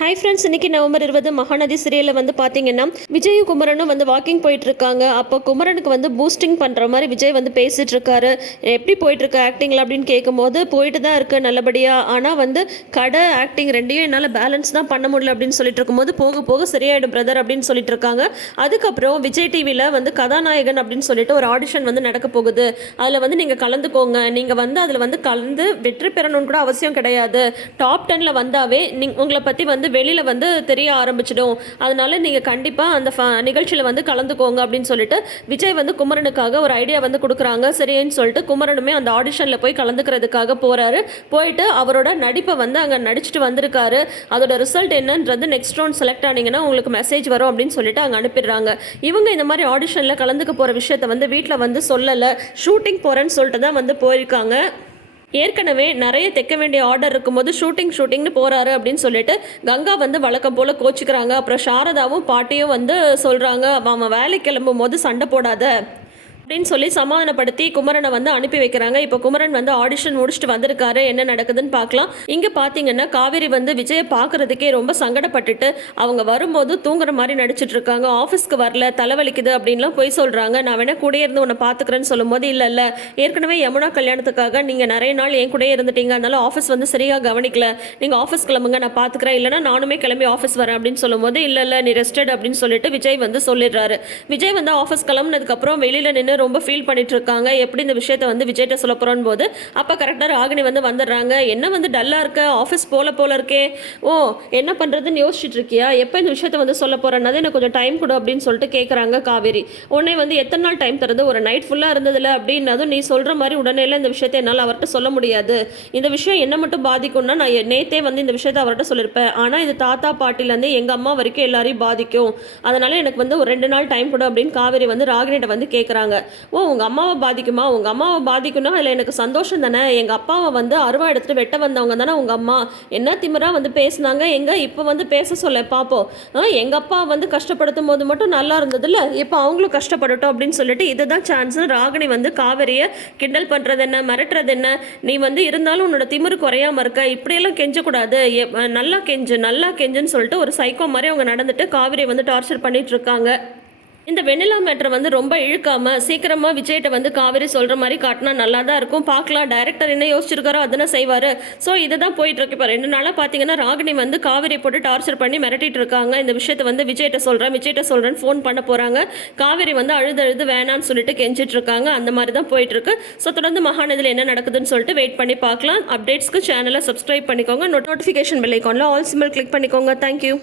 Hi friends இன்னைக்கு November இருபது மகாநதி சிறியலில் வந்து பார்த்தீங்கன்னா விஜய் குமரனும் வந்து வாக்கிங் போயிட்டு இருக்காங்க அப்போ குமரனுக்கு வந்து பூஸ்டிங் பண்ணுற மாதிரி விஜய் வந்து பேசிட்டு இருக்காரு எப்படி போயிட்டு இருக்கு ஆக்டிங்ல அப்படின்னு கேட்கும்போது போயிட்டு தான் இருக்கு நல்லபடியாக ஆனால் வந்து கடை ஆக்டிங் ரெண்டையும் என்னால் பேலன்ஸ் தான் பண்ண முடியல அப்படின்னு சொல்லிட்டு இருக்கும்போது போக போக சரியாயிடும் பிரதர் அப்படின்னு சொல்லிட்டு இருக்காங்க அதுக்கப்புறம் விஜய் டிவியில் வந்து கதாநாயகன் அப்படின்னு சொல்லிட்டு ஒரு ஆடிஷன் வந்து நடக்க போகுது. அதில் வந்து நீங்கள் கலந்துக்கோங்க. நீங்கள் வந்து அதில் வந்து கலந்து வெற்றி பெறணும்னு கூட அவசியம் கிடையாது. டாப் டென்னில் வந்தாவே நீ உங்களை பற்றி வந்து வெளியில் வந்து தெரிய ஆரம்பிச்சிடும். அதனால நீங்கள் கண்டிப்பாக அந்த ஃப நிகழ்ச்சியில் வந்து கலந்துக்கோங்க அப்படின்னு சொல்லிட்டு விஜய் வந்து குமரனுக்காக ஒரு ஐடியா வந்து கொடுக்குறாங்க. சரின்னு சொல்லிட்டு குமரனுமே அந்த ஆடிஷனில் போய் கலந்துக்கிறதுக்காக போகிறாரு போயிட்டு அவரோட நடிப்பை வந்து அங்கே நடிச்சிட்டு வந்திருக்காரு. அதோட ரிசல்ட் என்னன்றது நெக்ஸ்ட் ரவுண்ட் செலக்ட் ஆனீங்கன்னா உங்களுக்கு மெசேஜ் வரும் அப்படின்னு சொல்லிட்டு அங்கே அனுப்பிடுறாங்க. இவங்க இந்த மாதிரி ஆடிஷனில் கலந்துக்க போகிற விஷயத்த வந்து வீட்டில் வந்து சொல்லலை. ஷூட்டிங் போகிறேன்னு சொல்லிட்டு தான் வந்து போயிருக்காங்க. ஏற்கனவே நிறைய தைக்க வேண்டிய ஆர்டர் இருக்கும்போது ஷூட்டிங் ஷூட்டிங்னு போகிறாரு அப்படின்னு சொல்லிட்டு கங்கா வந்து வழக்கம் போல் கோச்சிக்கிறாங்க. அப்புறம் சாரதாவும் பாட்டியும் வந்து சொல்கிறாங்க அவன் வேலைக்கு கிளம்பும் போது சண்டை போடாத. அப்படின்னு சொல்லி சமாதானப்படுத்தி குமரனை வந்து அனுப்பி வைக்கிறாங்க. இப்போ குமரன் வந்து ஆடிஷன் முடிச்சுட்டு வந்திருக்காரு. என்ன நடக்குதுன்னு பார்க்கலாம். இங்கே பார்த்தீங்கன்னா காவேரி வந்து விஜயை பார்க்கறதுக்கே ரொம்ப சங்கடப்பட்டுட்டு அவங்க வரும்போது தூங்குற மாதிரி நடிச்சிட்டு இருக்காங்க. ஆஃபீஸ்க்கு வரல தலைவலிக்குது அப்படின்லாம் போய் சொல்கிறாங்க நான் வேணா கூட இருந்து உன்னை பார்த்துக்கிறேன்னு சொல்லும்போது இல்லை இல்லை. ஏற்கனவே யமுனா கல்யாணத்துக்காக நீங்கள் நிறைய நாள் என் கூடயே இருந்துட்டீங்க. அதனால ஆஃபீஸ் வந்து சரியாக கவனிக்கல. நீங்கள் ஆஃபீஸ் கிளம்புங்க. நான் பார்த்துக்கிறேன் இல்லைனா நானுமே கிளம்பி ஆஃபீஸ் வரேன். அப்படின்னு சொல்லும்போது இல்லை இல்லை. நீ ரெஸ்டட் அப்படின்னு சொல்லிட்டு விஜய் வந்து சொல்லிடுறாரு. விஜய் வந்து ஆஃபீஸ் கிளம்புனதுக்கப்புறம் வெளியில் நின்று ரொம்ப ஃபீல் பண்ணிட்டு இருக்காங்க எப்படி இந்த விஷயத்த வந்து விஜய்கிட்ட சொல்ல போகிறோன்னு போது அப்போ கரெக்டாக ராகினி வந்து வந்துடுறாங்க. என்ன வந்து டல்லாக இருக்க? ஆஃபீஸ் போல போல இருக்கே. ஓ என்ன பண்ணுறதுன்னு யோசிச்சுட்டு இருக்கியா எப்போ இந்த விஷயத்த வந்து சொல்ல போகிறேன்னது எனக்கு கொஞ்சம் டைம் கொடு அப்படின்னு சொல்லிட்டு கேட்குறாங்க காவேரி. உடனே வந்து எத்தனை நாள் டைம் தருது? ஒரு நைட் ஃபுல்லாக இருந்ததில்ல அப்படின்னதும் நீ சொல்கிற மாதிரி உடனே இந்த விஷயத்தை என்னால் அவர்கிட்ட சொல்ல முடியாது. இந்த விஷயம் என்ன மட்டும் பாதிக்கும்னா நான் நேத்தே வந்து இந்த விஷயத்தை அவர்கிட்ட சொல்லியிருப்பேன் ஆனால் இது தாத்தா பாட்டிலேருந்து எங்கள் அம்மா வரைக்கும் எல்லாரையும் பாதிக்கும். அதனால எனக்கு வந்து ஒரு ரெண்டு நாள் டைம் கொடு அப்படின்னு காவேரி வந்து ராகினிட்ட வந்து கேட்குறாங்க ஓ உங்கள் அம்மாவை பாதிக்குமா? உங்கள் அம்மாவை பாதிக்குன்னா அதில் எனக்கு சந்தோஷம் தானே. எங்கள் அப்பாவை வந்து அருவா எடுத்துகிட்டு வெட்ட வந்தவங்க தானே உங்கள் அம்மா. என்ன திமிரா வந்து பேசுனாங்க? எங்கே இப்போ வந்து பேச சொல்ல பார்ப்போம் எங்கள் அப்பா வந்து கஷ்டப்படுத்தும் போது மட்டும் நல்லா இருந்ததில்ல? இப்போ அவங்களும் கஷ்டப்படட்டும் அப்படின்னு சொல்லிட்டு இதுதான் சான்ஸ் ராகினி வந்து காவேரியை கிண்டல் பண்ணுறது என்ன மிரட்டுறது என்ன? நீ வந்து இருந்தாலும் உன்னோட திமிரு குறையாம இருக்க. இப்படியெல்லாம் கெஞ்சக்கூடாது. எ- நல்லா கெஞ்சு நல்லா கெஞ்சுன்னு சொல்லிட்டு ஒரு சைக்கோ மாதிரி அவங்க நடந்துட்டு காவிரியை வந்து டார்ச்சர் பண்ணிட்டு இருக்காங்க. இந்த வெண்ணிலா மேட்ரை வந்து ரொம்ப இழுக்காம சீக்கிரமா விஜய்கிட்ட வந்து காவேரி சொல்ற மாதிரி காட்டினா நல்லா தான் இருக்கும். பார்க்கலாம் டைரக்டர் என்ன யோசிச்சிருக்காரோ அதனை செய்வாரு. ஸோ இதை தான் போயிட்டு இருக்கு இப்போ ரெண்டு நாளாக பார்த்தீங்கன்னா ராகினி வந்து காவேரியை போட்டு டார்ச்சர் பண்ணி மிரட்டிட்டு இருக்காங்க. இந்த விஷயத்தை வந்து விஜய்கிட்ட சொல்றேன் விஜய்கிட்ட சொல்றேன்னு ஃபோன் பண்ண போறாங்க. காவேரி வந்து அழுது அழுது வேணான்னு சொல்லிட்டு கெஞ்சிட்டு இருக்காங்க. அந்த மாதிரி தான் போயிட்டு இருக்கு ஸோ தொடர்ந்து மகாநதியில் என்ன நடக்குதுன்னு சொல்லிட்டு வெயிட் பண்ணி பார்க்கலாம். அப்டேட்ஸ்க்கு சேனலை சப்ஸ்கிரைப் பண்ணிக்கோங்க. நோட்டிஃபிகேஷன் பெல் ஐக்கானில் ஆல் சிம்பிள் கிளிக் பண்ணிக்கோங்க. Thank you